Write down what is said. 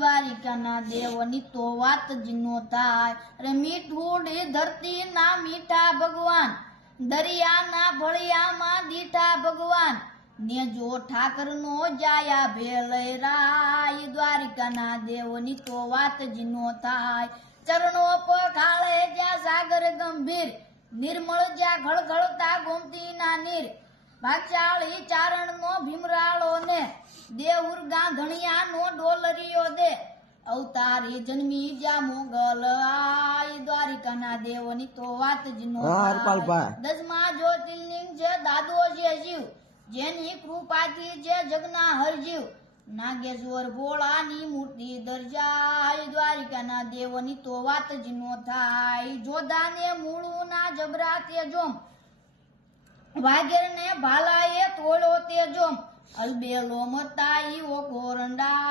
દ્વારિકાના દેવની તો વાત જ નો થાય રે મીઠુડી ધરતી ના મીઠા ભગવાન દરિયાના ભળિયામાં દીઠા ભગવાન ને જો ઠાકર નો જાયા ભેલરાય દ્વારિકાના દેવની તો વાત જ નો થાય ચરણો પખાળે જ્યાં સાગર ગંભીર નિર્મળ જ્યાં ઘળઘળતા ગોમતી ના નીર ભાગશાળી ચારણ નો ભીમરાળો ને દેવુર ગાંધણિયા નો ડોલરિયો દે અવતારી જન્મી જ્યાં મોગલ આય દ્વારિકાના દેવની તો વાત જ નો થાય દસમા જ્યોતિર્લિંગ છે દાદો છે જીવ જેની કૃપાથી જે જગના હરજીવ નાગેશ્વર ભોળાની મૂર્તિ દર્જાય દ્વારિકાના દેવની તો વાત જ નો થાય જોધાને મૂળું ના જબરા તે જોમ વાગેર ને ભાલાએ તોડો તે જોમ અલબેલો મતાઈ ઓ કોરંડા